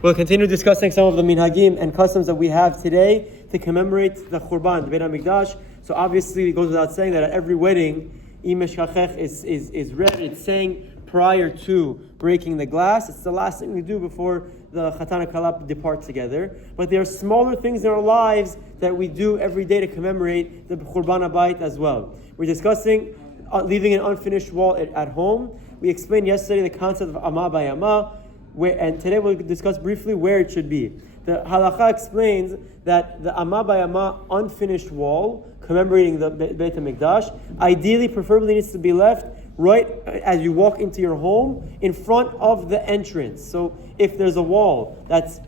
We'll continue discussing some of the minhagim and customs that we have today to commemorate the Churban, the Beit HaMikdash. So obviously it goes without saying that at every wedding, Im Meshachech is read. It's saying prior to breaking the glass. It's the last thing we do before the Chatan and Kala depart together. But there are smaller things in our lives that we do every day to commemorate the Churban Habayit as well. We're discussing leaving an unfinished wall at home. We explained yesterday the concept of Amma by Amma. And today we'll discuss briefly where it should be. The Halachah explains that the Amma by Amma unfinished wall, commemorating the Beit HaMikdash, ideally, preferably needs to be left right as you walk into your home, in front of the entrance. So if there's a wall that's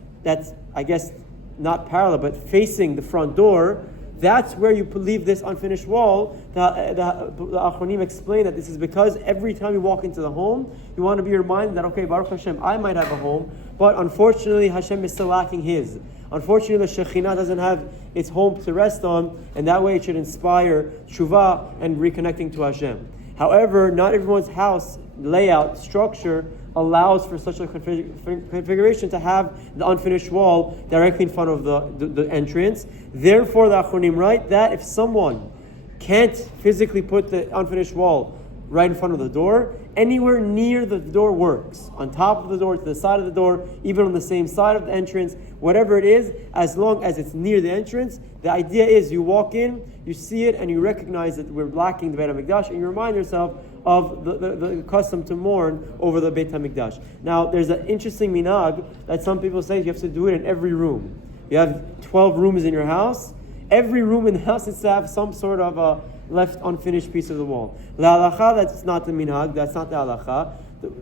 I guess not parallel, but facing the front door, that's where you leave this unfinished wall. The Achronim explain that this is because every time you walk into the home, you want to be reminded that, okay, Baruch Hashem, I might have a home, but unfortunately Hashem is still lacking His. Unfortunately, the Shekhinah doesn't have its home to rest on, and that way it should inspire tshuva and reconnecting to Hashem. However, not everyone's house layout, structure, allows for such a configuration to have the unfinished wall directly in front of the entrance. Therefore, the Achronim write that if someone can't physically put the unfinished wall right in front of the door, anywhere near the door works. On top of the door, to the side of the door, even on the same side of the entrance, whatever it is, as long as it's near the entrance, the idea is you walk in, you see it, and you recognize that we're lacking the Beit HaMikdash, and you remind yourself of the custom to mourn over the Beit HaMikdash. Now, there's an interesting minhag that some people say you have to do it in every room. You have 12 rooms in your house. Every room in the house needs to have some sort of a left unfinished piece of the wall. La halacha, that's not the minhag, that's not the halacha.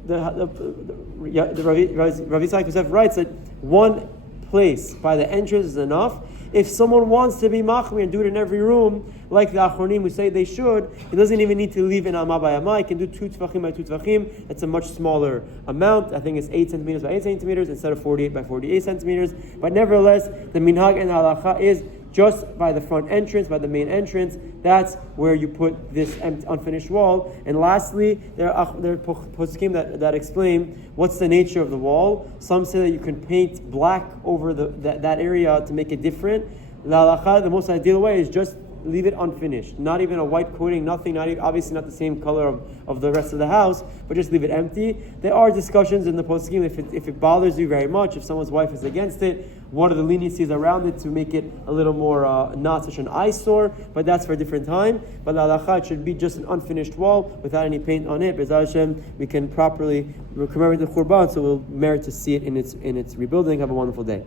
The Rav Yitzchak Yosef writes that one place by the entrance is enough. If someone wants to be machmir and do it in every room, like the Achronim who say they should, he doesn't even need to leave in Amma by Amma. He can do 2 tefachim by 2 tefachim. It's a much smaller amount. I think it's 8 centimeters by 8 centimeters instead of 48 by 48 centimeters. But nevertheless, the minhag and halacha is just by the front entrance, by the main entrance. That's where you put this unfinished wall. And lastly, there are poskim that explain what's the nature of the wall. Some say that you can paint black over that area to make it different. La halacha, the most ideal way is just leave it unfinished. Not even a white coating, nothing, obviously not the same color of the rest of the house, but just leave it empty. There are discussions in the poskim if it bothers you very much, if someone's wife is against it, what are the leniencies around it to make it a little more not such an eyesore, but that's for a different time. But la halacha, it should be just an unfinished wall without any paint on it. B'ezras Hashem, we can properly commemorate the Churban, so we'll merit to see it in its rebuilding. Have a wonderful day.